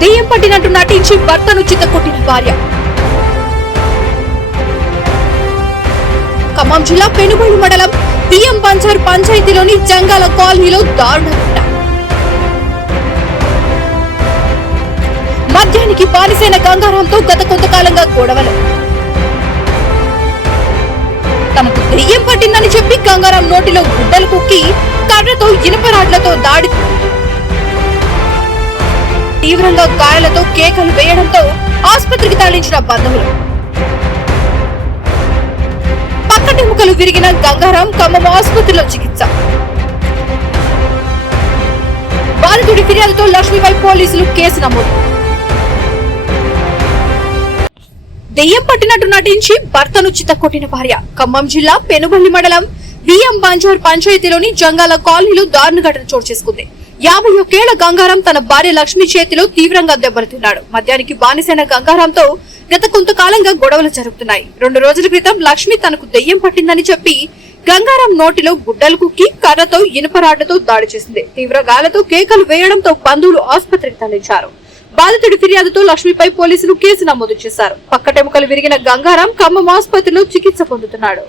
దెయ్యం పట్టినట్టు నటించి భర్తను చితకొట్టిన భార్య. ఖమ్మం జిల్లా పెనుబడి మండలం బిఎం బంజార్ పంచాయతీలోని జంగాల కాలనీలో దారుణ ఘటన. మద్యానికి బానిసైన గంగారాంతో గత కొంతకాలంగా గొడవలు. తనకు దెయ్యం పట్టిందని చెప్పి గంగారాం నోటిలో గుడ్డలు కుక్కి కర్రతో ఇనుప రాడ్లతో దాడి, తీవ్రంగా గాయాలతో కేకలు వేయడంతో ఆసుపత్రికి తరలించిన బంధువులు. పక్కటెముకలు విరిగిన గంగారాం ఖమ్మం ఆసుపత్రిలో చికిత్స. బాధితుడి ఫిర్యాదుతో లక్ష్మీపై పోలీసులు కేసు నమోదు. దెయ్యం పట్టినట్టు నటించి భర్తను చితకొట్టిన భార్య. ఖమ్మం జిల్లా పెనుబల్లి మండలం బిఎం బంజార్ పంచాయతీలోని జంగాల కాలనీలో దారుణ ఘటన చోటు చేసుకుంది. 51 ఏళ్ల గంగారాం తన భార్య లక్ష్మి చేతిలో తీవ్రంగా దెబ్బతిన్నాడు. మద్యానికి బానిసైన గంగారాంతో గత కొంతకాలంగా గొడవలు జరుగుతున్నాయి. 2 రోజుల క్రితం లక్ష్మి తనకు దెయ్యం పట్టిందని చెప్పి గంగారాం నోటిలో గుడ్డలు కుక్కి కర్రతో ఇనుప రాడ్లతో దాడి చేసింది. తీవ్ర గాయాలతో కేకలు వేయడంతో బంధువులు ఆసుపత్రికి తరలించారు. బాధితుడి ఫిర్యాదుతో లక్ష్మిపై పోలీసులు కేసు నమోదు చేశారు. పక్కటెముకలు విరిగిన గంగారాం ఖమ్మం ఆసుపత్రిలో చికిత్స పొందుతున్నాడు.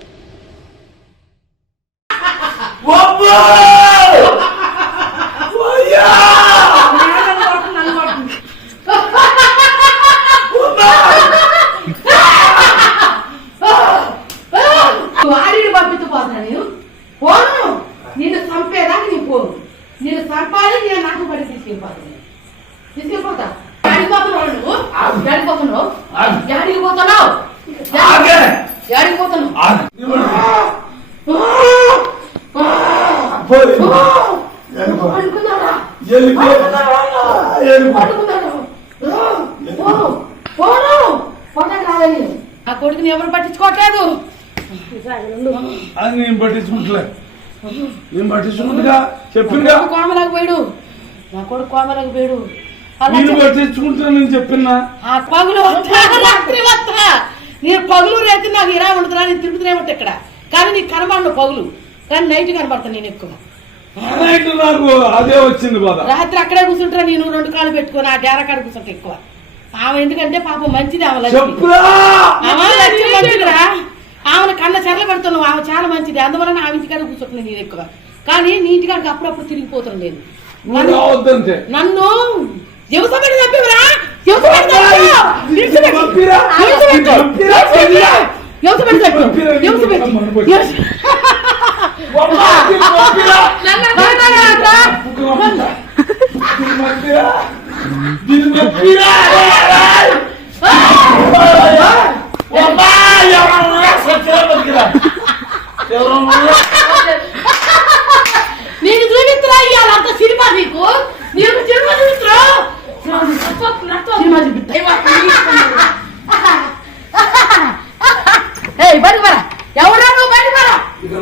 నిన్ను చంపేదాకా నీ పోను, నేను చంపాలి, నేను నాకు పడి తీసుకెళ్ళిపోతాను. పోతున్నావు నువ్వు, పోతున్నావు, యాడికి పోతున్నావు, యాడికి పోతున్నావు. నా కొడుకుని ఎవరు పట్టించుకోవట్లేదు. అది నేను పట్టించుకుంటలేదు, నేను పట్టించుకుంటుగా చెప్పిందా. కోమలకు పోయాడు, నా కొడుకు కోమలకు పోయాడు. నేను పట్టించుకుంటా, నేను చెప్పినా పగులు రాత్రి వస్తా. నేను పగులు రేతి నాకు ఇలా ఉంటుందా, నేను తిరుగుతూనే ఉంటా ఇక్కడ. కానీ నీకు కనబడను పగులు, కానీ నైట్ కనబడతాను నేను ఎక్కువ. నాకు అదే వచ్చింది బాధ. రాత్రి అక్కడే కూర్చుంటా నేను, 2 కాళ్ళు పెట్టుకుని ఆ డేరా కాడ కూర్చుంటా ఎక్కువ. ఆమె ఎందుకంటే పాపం మంచిది, ఆమె లక్ష్మి మంచిదిరా. ఆమెను కన్న చెరలు పెడుతున్నావు, ఆమె చాలా మంచిది. అందువలన ఆమె ఇంటికాడ కూర్చుంటున్నా నేను ఎక్కువ. కానీ నీ ఇంటికాడికి అప్పుడప్పుడు తిరిగిపోతున్నాను నేను. నన్ను ఎవసబెట్టి చెప్పివరా, నీకు చూపిస్తున్నా ఇవాళంత సినిమా, నీకు నీకు సినిమా చూపిస్తున్నా, సినిమా చూపిస్తా.